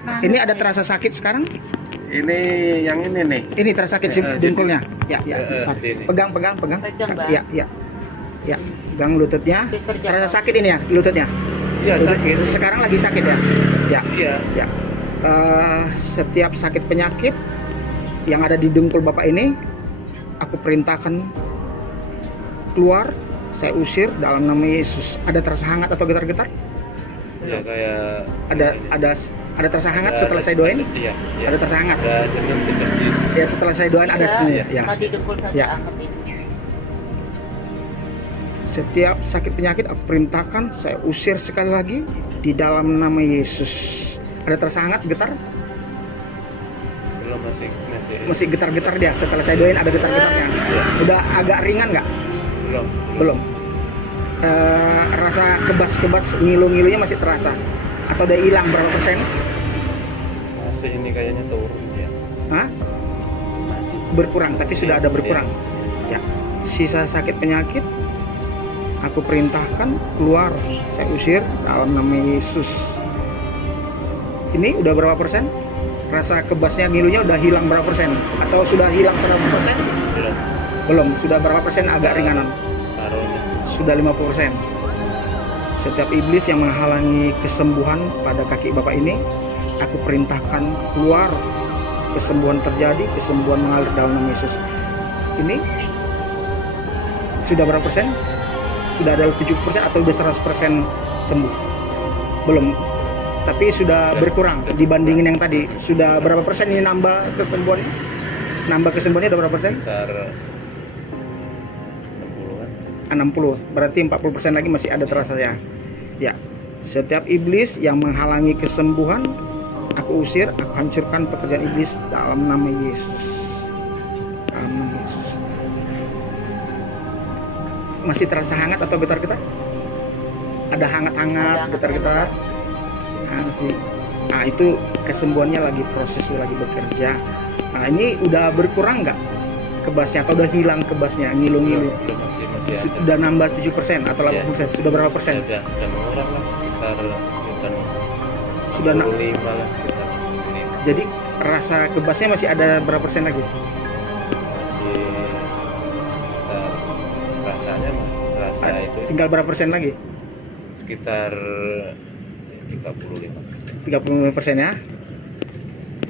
Ini ada terasa sakit sekarang? Ini yang ini nih. Ini terasa sakit sih dengkulnya. Ya, ya. Sini. Pegang. Pegang, Bang. Ya, ya. Ya, pegang lututnya. Kerja, Terasa Bang. sakit ini ya, lututnya. Iya sakit. Sekarang lagi sakit ya. Ya. Iya. Ya. Setiap sakit penyakit yang ada di dengkul Bapak ini, aku perintahkan keluar, saya usir dalam nama Yesus. Ada terasa hangat atau getar-getar? Ya kayak. Ada terasa hangat setelah saya doain? Iya. Ada terasa hangat. Ada demam. Ya, setelah saya doain ada sini. Ya. Tadi dengkul saja Ya. angkat ini. Setiap sakit penyakit aku perintahkan, saya usir sekali lagi di dalam nama Yesus. Ada terasa hangat, getar? Belum Masih getar-getar dia. Setelah saya doain ada getar-getarnya. Udah agak ringan nggak? belum. Belum. Rasa kebas-kebas ngilu-ngilunya masih terasa? Atau udah hilang berapa persen? Masih ini kayaknya turun ya. Hah? Masih. Berkurang, tapi sudah ada berkurang. Ya. Sisa sakit penyakit aku perintahkan keluar, saya usir dalam nama Yesus. Ini udah berapa persen? Rasa kebasnya ngilunya udah hilang berapa persen? Atau sudah hilang 100%? Belum. Belum. Sudah berapa persen agak ringanan? Paruhnya. Sudah 50%. Setiap iblis yang menghalangi kesembuhan pada kaki Bapak ini, aku perintahkan keluar. Kesembuhan terjadi, kesembuhan mengalir dalam nama Yesus. Ini sudah berapa persen? Sudah ada 70% atau udah 100% sembuh? Belum. Tapi sudah berkurang dibandingin yang tadi. Sudah berapa persen ini nambah kesembuhannya? Nambah kesembuhannya udah berapa persen? Sekitar 60-an. 60. Berarti 40% lagi masih ada terasa ya. Ya. Setiap iblis yang menghalangi kesembuhan, aku usir, aku hancurkan pekerjaan iblis dalam nama Yesus. Dalam nama Yesus. Masih terasa hangat atau getar-getar? Ada hangat-hangat, getar-getar. Masih. Nah, itu kesembuhannya lagi proses, lagi bekerja. Nah, ini udah berkurang nggak kebasnya atau udah hilang kebasnya, ngilu-ngilu? Belum, masih ada. Sudah nambah 7% atau 80%? Sudah berapa persen? Udah mengurang lah sekitar Sudah 65 lah sekitar ini. Jadi rasa kebasnya masih ada berapa persen lagi? Masih sekitar rasanya mah rasa itu Tinggal berapa persen lagi? sekitar 35. 35% ya.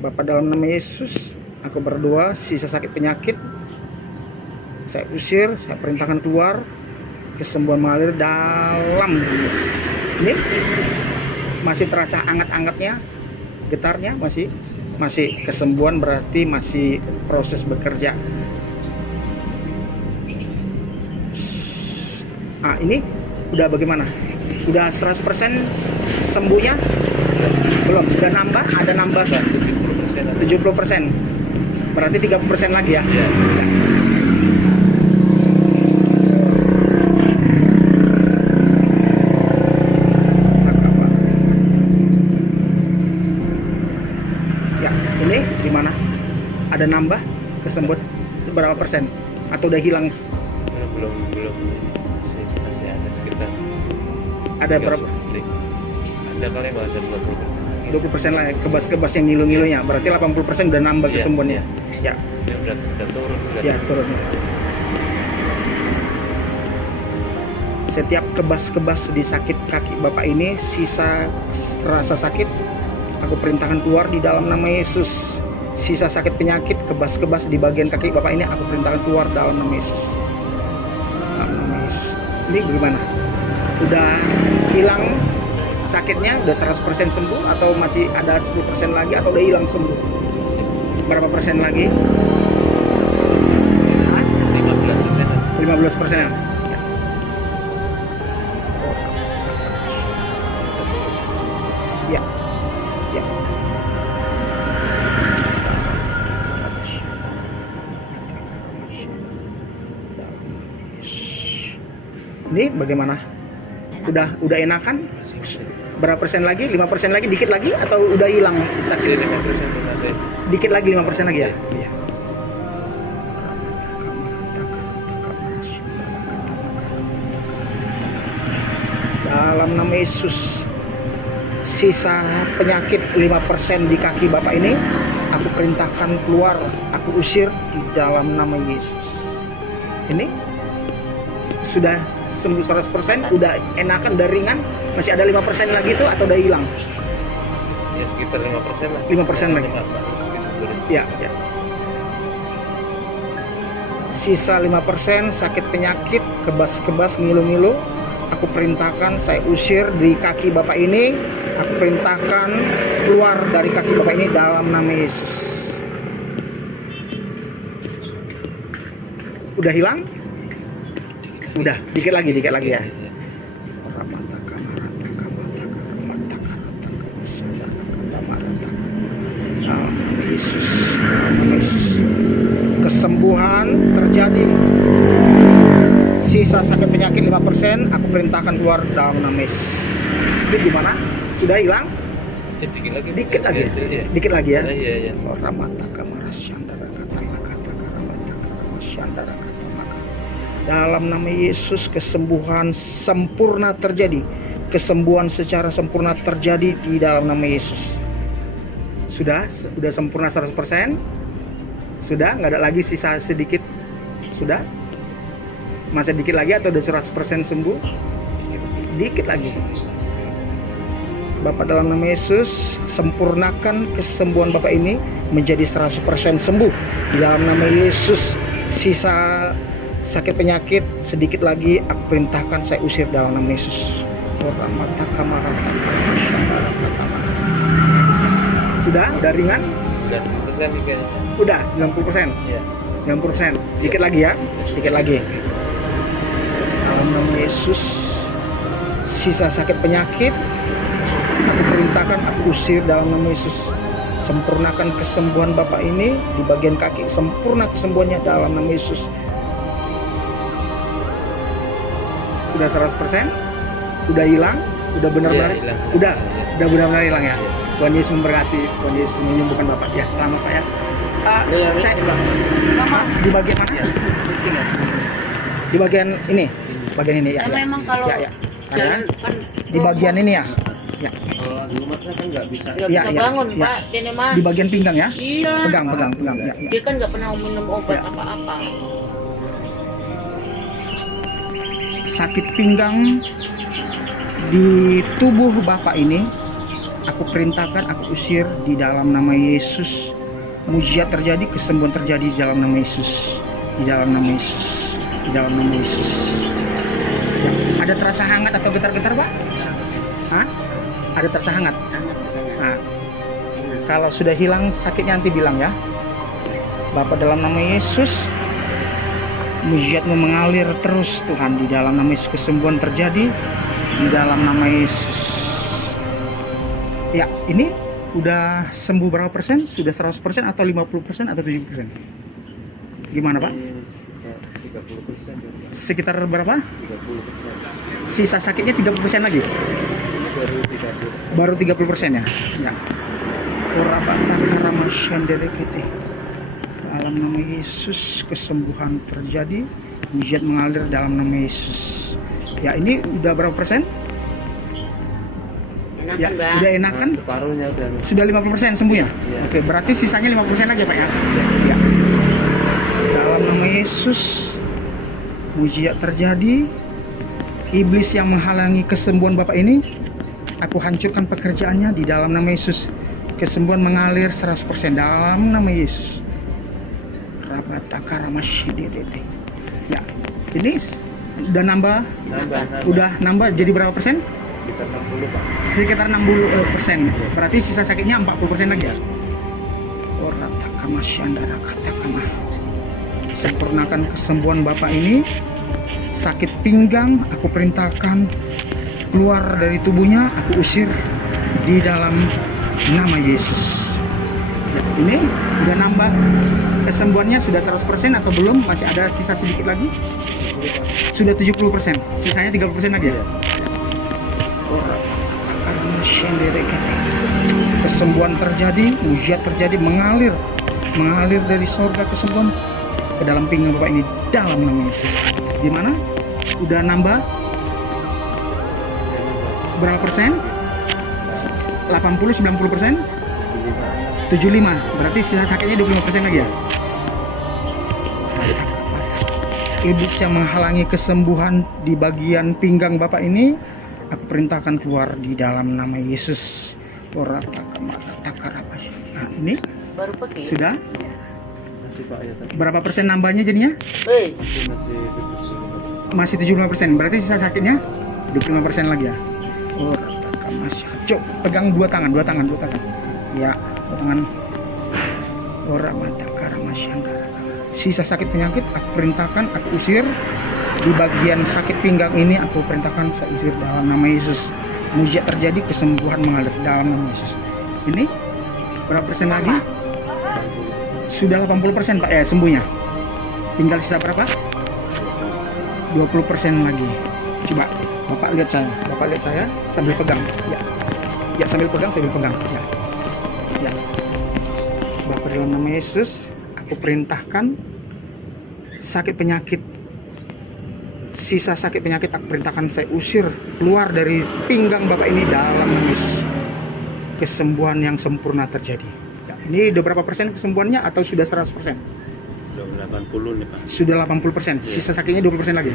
Bapak dalam nama Yesus, aku berdoa sisa sakit penyakit saya usir, saya perintahkan keluar, kesembuhan mengalir dalam nama Yesus. Ini masih terasa anget-angetnya, getarnya masih kesembuhan, berarti masih proses bekerja. Ah, ini udah bagaimana? Udah 100% sembuhnya? Belum, udah nambah, ada nambah 70%. Berarti 30% lagi ya? Iya. Ya, ini gimana? Ada nambah kesembuhan berapa persen? Atau udah hilang? Belum masih ada sekitar Ada berapa? ada kali bahasa 20%. 20% lah ya, kebas-kebas yang ngilu-ngilunya. Berarti 80% udah nambah Iya, kesembuhannya. iya. Ya, Dia udah turun. ya turun. Setiap kebas-kebas di sakit kaki Bapak ini, sisa rasa sakit, aku perintahkan keluar di dalam nama Yesus. Sisa sakit penyakit, kebas-kebas di bagian kaki Bapak ini, aku perintahkan keluar dalam nama Yesus. Dalam nama Yesus. Ini bagaimana? Udah hilang sakitnya, udah 100% sembuh atau masih ada 10% lagi atau udah hilang sembuh? Berapa persen lagi? 15%. 15% ya? Ya. Ya. Ini bagaimana? Udah enakan? Berapa persen lagi? 5% lagi? Dikit lagi? Atau udah hilang sakit? 5% masih. Dikit lagi 5% lagi ya? Iya. Dalam nama Yesus, sisa penyakit 5% di kaki Bapak ini, aku perintahkan keluar, aku usir di dalam nama Yesus. Ini sudah sembuh 100%, udah enakan, udah ringan, masih ada 5% lagi tuh atau udah hilang? Ya sekitar 5% lah. 5% lagi. Ya, ya. Sisa 5% sakit penyakit, kebas-kebas, ngilu-ngilu, aku perintahkan, saya usir di kaki Bapak ini, aku perintahkan keluar dari kaki Bapak ini dalam nama Yesus. Udah hilang? Udah, dikit lagi ya. Yesus, Yesus, kesembuhan terjadi. Sisa sakit penyakit 5%, aku perintahkan keluar dalam nama Yesus. Ini gimana? Sudah hilang? Dikit lagi. Dikit lagi ya. Iya. Dalam nama Yesus, kesembuhan sempurna terjadi. Kesembuhan secara sempurna terjadi di dalam nama Yesus. Sudah sempurna 100%? Sudah? Nggak ada lagi sisa sedikit? Sudah? Masih dikit lagi atau udah 100% sembuh? Dikit lagi. Bapak dalam nama Yesus, sempurnakan kesembuhan Bapak ini menjadi 100% sembuh. Di dalam nama Yesus, sisa sakit penyakit sedikit lagi aku perintahkan, saya usir dalam nama Yesus. Sudah? Udah ringan? Udah 10% nih kayaknya. Udah 90%? Iya. 90%. Dikit lagi ya. Dikit lagi. Dalam nama Yesus, sisa sakit penyakit aku perintahkan, aku usir dalam nama Yesus. Sempurnakan kesembuhan Bapak ini di bagian kaki, sempurna kesembuhannya dalam nama Yesus. Sudah 100%? Udah hilang? Udah benar-benar? Iya, hilang. Udah benar-benar hilang ya. Tuhan Yesus memberkati, Tuhan Yesus menyembuhkan Bapak. Ya, selamat Pak ya. Saya Mama di bagian mana ya? Di bagian ini. Bagian ini ya. Memang kalau ya. jalan kan Di bagian ini ya. Ya. Rumahnya kan nggak bisa. nggak Ya, bisa ya, bangun ya. Pak, dia mah. Di bagian pinggang ya. Iya. Pegang ya, ya. Dia kan nggak pernah minum obat Ya. apa-apa. Sakit pinggang di tubuh Bapak ini aku perintahkan, aku usir di dalam nama Yesus. Mujizat terjadi, kesembuhan terjadi di dalam nama Yesus. Di dalam nama Yesus. Di dalam nama Yesus. Ya. Ada terasa hangat atau getar-getar, Pak? Hah? Ada terasa hangat? Nah, kalau sudah hilang sakitnya nanti bilang ya. Bapak dalam nama Yesus, mujizatmu mengalir terus Tuhan. Di dalam nama Yesus kesembuhan terjadi. Di dalam nama Yesus. Ya, ini udah sembuh berapa persen? Sudah 100% atau 50% atau 70%? Gimana Pak? 30%. Sekitar berapa? 30%. Sisa sakitnya 30% lagi? Baru 30% ya? Ya. Dalam nama Yesus kesembuhan terjadi, mujizat mengalir dalam nama Yesus. Ya, ini udah berapa persen? Enak Ya, kan, Bang? udah enak kan? Separuhnya udah. Sudah 50% sembuh ya? Iya. Oke, berarti sisanya 50% lagi ya Pak ya? Ya. Dalam nama Yesus, mujizat terjadi. Iblis yang menghalangi kesembuhan Bapak ini, aku hancurkan pekerjaannya di dalam nama Yesus. Kesembuhan mengalir 100% dalam nama Yesus. Ya, ini udah nambah, udah nambah jadi berapa persen? Sekitar 60 Pak. Sekitar 60%. Berarti sisa sakitnya 40% lagi ya? Sempurnakan kesembuhan Bapak ini. Sakit pinggang aku perintahkan keluar dari tubuhnya, aku usir di dalam nama Yesus. Ya, ini udah nambah kesembuhannya, sudah 100% atau belum? Masih ada sisa sedikit lagi? Sudah 70%, sisanya 30% lagi ya? Kesembuhan terjadi, mujizat terjadi, mengalir dari surga kesembuhan ke dalam pinggang Bapak ini dalam nama Yesus. Gimana? Udah nambah berapa persen? 80-90%? 75. Berarti sisa sakitnya 25% lagi ya? Iblis yang menghalangi kesembuhan di bagian pinggang Bapak ini, aku perintahkan keluar di dalam nama Yesus. Nah, ini Baru pakai. sudah? Masih Pak ya tadi. Berapa persen nambahnya jadinya? Hei, Masih 75%. Masih 75%. Berarti sisa sakitnya 25% lagi ya? Cok, pegang dua tangan. Ya, dua tangan. Sisa sakit penyakit aku perintahkan, aku usir. Di bagian sakit pinggang ini aku perintahkan, saya usir dalam nama Yesus. Mujizat terjadi, kesembuhan mengalir dalam nama Yesus. Ini berapa persen lagi? Sudah 80% Pak ya sembuhnya. Tinggal sisa berapa? 20% lagi. Coba Bapak lihat saya sambil pegang. Ya sambil pegang. Ya. Bapak dalam nama Yesus, aku perintahkan sakit penyakit, sisa sakit penyakit aku perintahkan, saya usir keluar dari pinggang Bapak ini dalam nama Yesus. Kesembuhan yang sempurna terjadi. Ya, ini udah berapa persen kesembuhannya atau sudah 100%? Sudah 80 nih Pak. Sudah 80%, sisa sakitnya 20% lagi.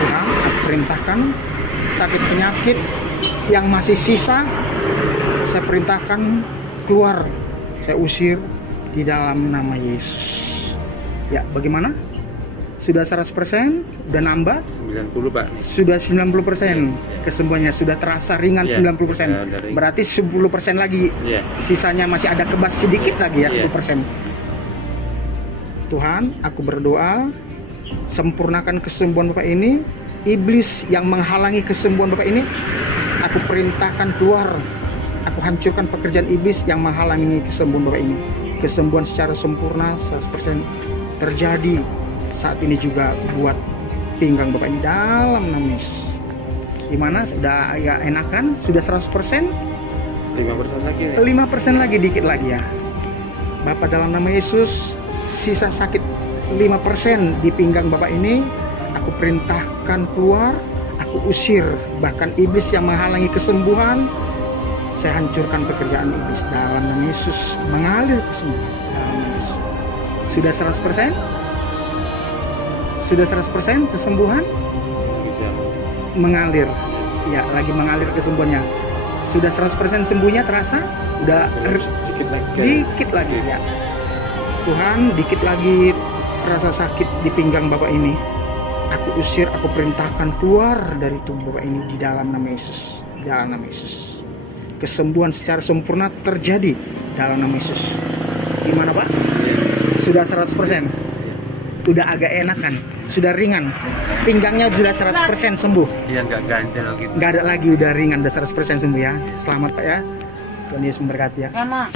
Tuhan, aku perintahkan sakit penyakit yang masih sisa, saya perintahkan keluar, saya usir di dalam nama Yesus. Ya, bagaimana? Sudah 100%, udah nambah, 90 Pak. sudah 90% kesembuhannya, sudah terasa ringan Iya, 90%. sudah ada ringan. Berarti 10% lagi. Iya. Sisanya masih ada kebas sedikit lagi ya, Iya. 10%. Tuhan, aku berdoa, sempurnakan kesembuhan Bapak ini. Iblis yang menghalangi kesembuhan Bapak ini, aku perintahkan keluar. Aku hancurkan pekerjaan iblis yang menghalangi kesembuhan Bapak ini. Kesembuhan secara sempurna 100% terjadi saat ini juga buat pinggang Bapak ini dalam nama Yesus. Gimana? Udah agak enakan? Sudah 100%? 5% lagi nih. 5% lagi, dikit lagi ya. Bapak dalam nama Yesus, sisa sakit 5% di pinggang Bapak ini, aku perintahkan keluar, aku usir. Bahkan iblis yang menghalangi kesembuhan, saya hancurkan pekerjaan iblis dalam nama Yesus. Mengalir kesembuhan dalam nama Yesus. Sudah 100%? Sudah 100% kesembuhan? Mengalir. Ya, lagi mengalir kesembuhannya. Sudah 100% sembuhnya terasa? Udah Sedikit lagi. dikit lagi ya. Tuhan, dikit lagi rasa sakit di pinggang Bapak ini. Aku usir, aku perintahkan keluar dari tubuh Bapak ini di dalam nama Yesus. Di dalam nama Yesus. Kesembuhan secara sempurna terjadi dalam nama Yesus. Gimana Pak? Sudah 100%? Udah agak enakan? Sudah ringan? Pinggangnya sudah 100% sembuh? Iya, nggak ganjel gitu. Nggak ada lagi, udah ringan, udah 100% sembuh ya. Selamat Pak ya. Tuhan Yesus memberkati ya. sama.